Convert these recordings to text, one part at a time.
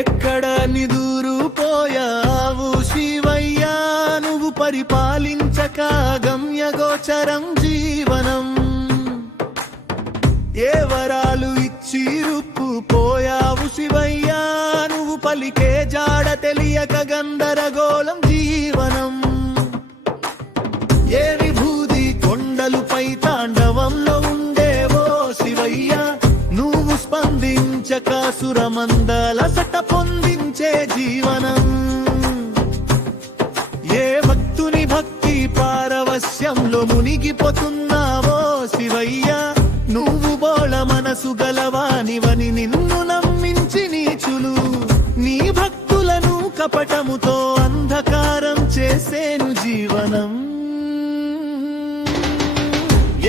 ఎక్కడ నిదురు పోయావు శివయ్యా, నువ్వు పరిపాలించక గమ్యగోచరం జీవనం. ఏ వరాలు ఇచ్చి రుక్కు పోయావు శివయ్యా, నువ్వు పలికే జాడ తెలియక గందరగోళం జీవనం. ఏ విభూది కొండలుపై తాండవంలో ఉండేవో శివయ్యా, నువ్వు స్పందించక సురమందల సట పొందించే జీవనం. ఏ భక్తుని భక్తి పారవశ్యంలో మునిగిపోతున్నావో శివయ్యా, నువ్వు బోళ మనసు గలవానివని నిన్ను నమ్మించి నీచులు నీ భక్తులను కపటముతో అంధకారం చేసేను జీవనం.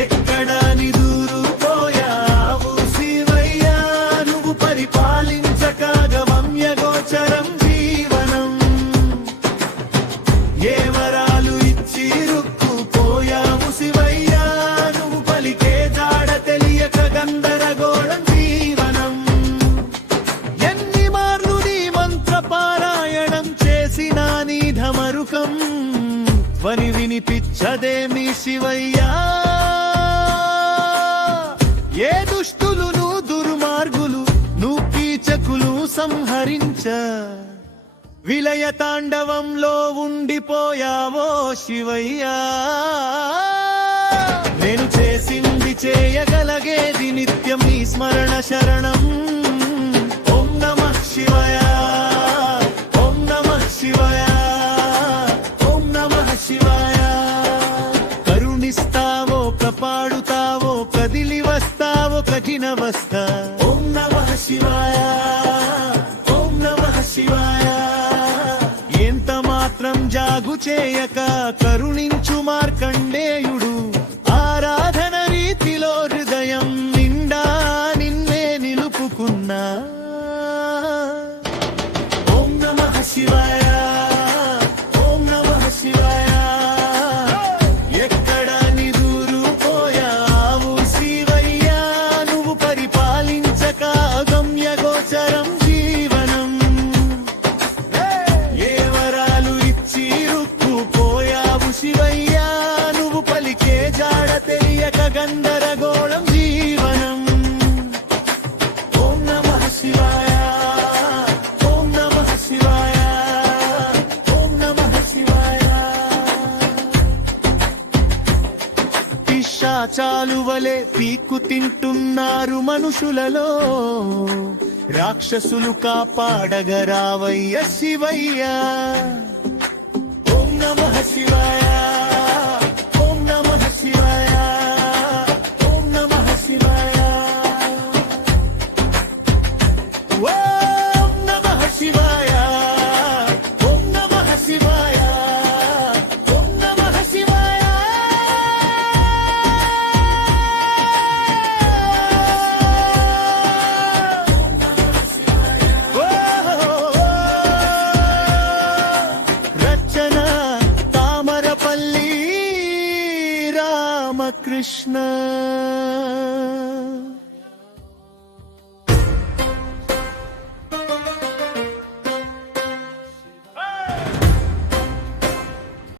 ఎక్కడ నిదురు పోయావు శివయ్యా, నువ్వు పరిపాలించక గమ్యగోచరం జీవనం. ఏ వరాలు ఇచ్చి రుక్కు పోయావు శివయ్యా, నువ్వు పలికే జాడ తెలియక గందరగోళం జీవనం. ఎన్ని మార్లు నీ మంత్ర పారాయణం చేసినా నీ ధమరుకం ధ్వని వినిపించదేమి శివయ్యా. ఏ దుష్టులును దుర్మార్గులు నువ్వు కీచకులు సంహరించ విలయ తాండవంలో ఉండిపోయావో శివయ్యా. నేను చేసింది చేయగలగేది నిత్యం నీ స్మరణ శరణం. ఓం నమః శివాయ, ఓం నమః శివాయ, ఓం నమః శివాయ. కరుణిస్తావో కాపాడుతావో కదిలి వస్తావో కఠిన వస్తా. ఓం నమః శివాయ, ఓం నమః శివాయ. ఎంత మాత్రం జాగు చేయక కరుణించు మార్కండేయుడు, ఆరాధన రీతిలో హృదయం నిండా నిన్నే నిలుపుకున్నా. ఓం నమః శివాయ, ఓం నమః శివాయ. ఎక్కడ నిదురు పోయావు శివయ్యా, నువ్వు పరిపాలించక గమ్యగోచరం జీవనం. ఏ వరాలు ఇచ్చి రుక్కు పోయావు శివయ్యా, నువ్వు పలికే జాడ తెలియక గందరగోళం జీవనం. ఓం నమః శివాయ, ఓం నమః శివాయ, ఓం నమః శివాయ. పిశాచాలు వలె పీక్కు తింటున్నారు మనుషులలో, రాక్షసులు కాపాడగరావయ్య శివయ్యా. ఓం నమః శివాయ, ఓం నమః శివాయ, ఓం నమః శివాయ. ఓం నమః శివాయ, ఓం నమః శివాయ, ఓం నమః శివాయ. రచన తామరపల్లి రామకృష్ణ.